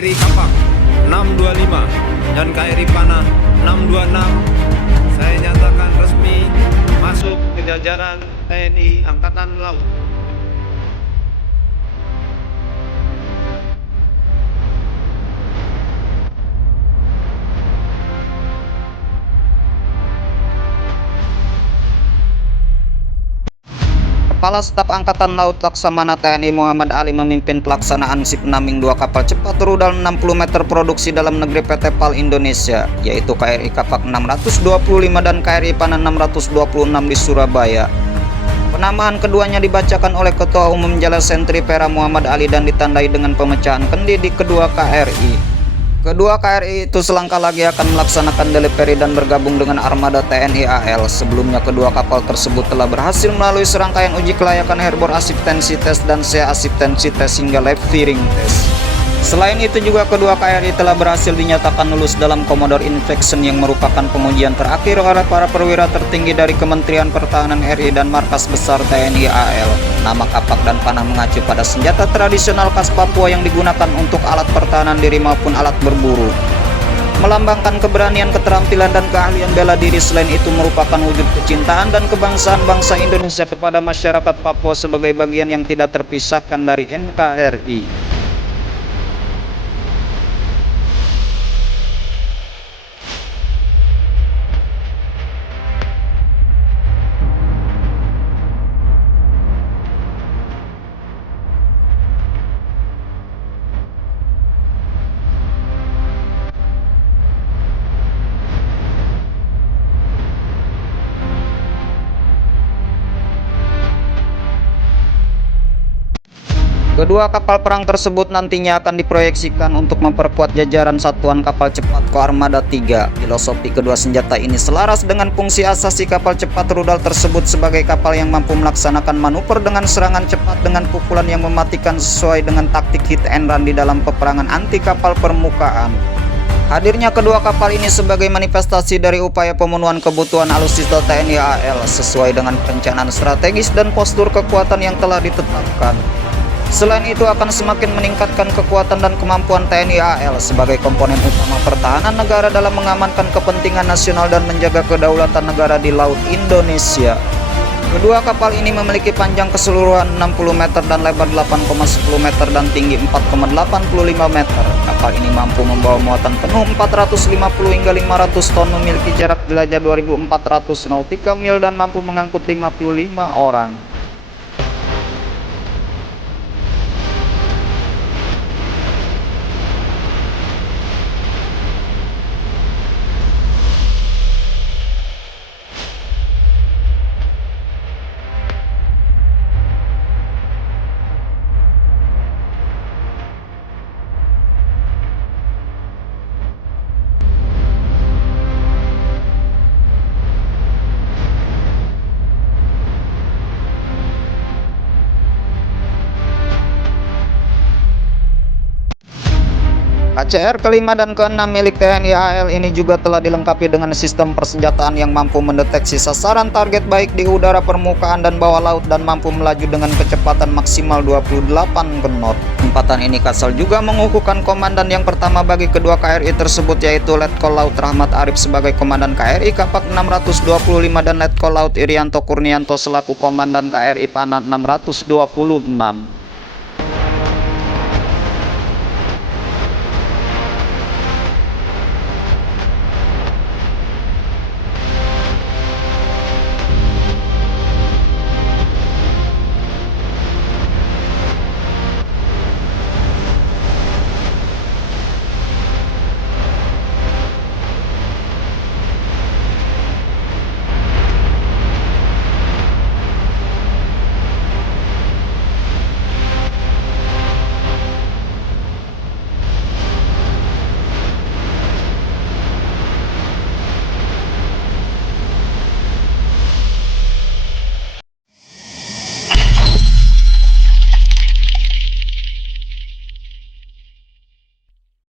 KRI Kapak 625 dan KRI Panah 626 saya nyatakan resmi masuk ke jajaran TNI Angkatan Laut. Kepala Staf Angkatan Laut Laksamana TNI Muhammad Ali memimpin pelaksanaan Shipnaming 2 kapal cepat rudal 60 meter produksi dalam negeri PT PAL Indonesia, yaitu KRI Kapak 625 dan KRI Panah 626 di Surabaya. Penamaan keduanya dibacakan oleh Ketua Umum Jala Sentri Pera Muhammad Ali dan ditandai dengan pemecahan kendi di kedua KRI. Kedua KRI itu selangkah lagi akan melaksanakan delivery dan bergabung dengan armada TNI AL. Sebelumnya kedua kapal tersebut telah berhasil melalui serangkaian uji kelayakan Harbor Acceptance Test dan Sea Acceptance Test hingga Live Firing Test. Selain itu juga kedua KRI telah berhasil dinyatakan lulus dalam Commodore Inspection yang merupakan pengujian terakhir oleh para perwira tertinggi dari Kementerian Pertahanan RI dan Markas Besar TNI AL. Nama Kapak dan Panah mengacu pada senjata tradisional khas Papua yang digunakan untuk alat pertahanan diri maupun alat berburu. Melambangkan keberanian, keterampilan, dan keahlian bela diri. Selain itu merupakan wujud kecintaan dan kebangsaan bangsa Indonesia kepada masyarakat Papua sebagai bagian yang tidak terpisahkan dari NKRI. Kedua kapal perang tersebut nantinya akan diproyeksikan untuk memperkuat jajaran satuan kapal cepat Koarmada 3. Filosofi kedua senjata ini selaras dengan fungsi asasi kapal cepat rudal tersebut sebagai kapal yang mampu melaksanakan manuver dengan serangan cepat dengan pukulan yang mematikan sesuai dengan taktik hit and run di dalam peperangan anti kapal permukaan. Hadirnya kedua kapal ini sebagai manifestasi dari upaya pemenuhan kebutuhan alutsista TNI AL sesuai dengan perencanaan strategis dan postur kekuatan yang telah ditetapkan. Selain itu akan semakin meningkatkan kekuatan dan kemampuan TNI AL sebagai komponen utama pertahanan negara dalam mengamankan kepentingan nasional dan menjaga kedaulatan negara di Laut Indonesia. Kedua kapal ini memiliki panjang keseluruhan 60 meter dan lebar 8,10 meter dan tinggi 4,85 meter. Kapal ini mampu membawa muatan penuh 450 hingga 500 ton, memiliki jarak jelajah 2.400 nautical mil dan mampu mengangkut 55 orang. KCR kelima dan keenam milik TNI AL ini juga telah dilengkapi dengan sistem persenjataan yang mampu mendeteksi sasaran target baik di udara, permukaan, dan bawah laut dan mampu melaju dengan kecepatan maksimal 28 knot. Tempatan ini Kasal juga mengukuhkan komandan yang pertama bagi kedua KRI tersebut, yaitu Letkol Laut Rahmat Arif sebagai komandan KRI Kapak 625 dan Letkol Laut Irianto Kurnianto selaku komandan KRI Panah 626.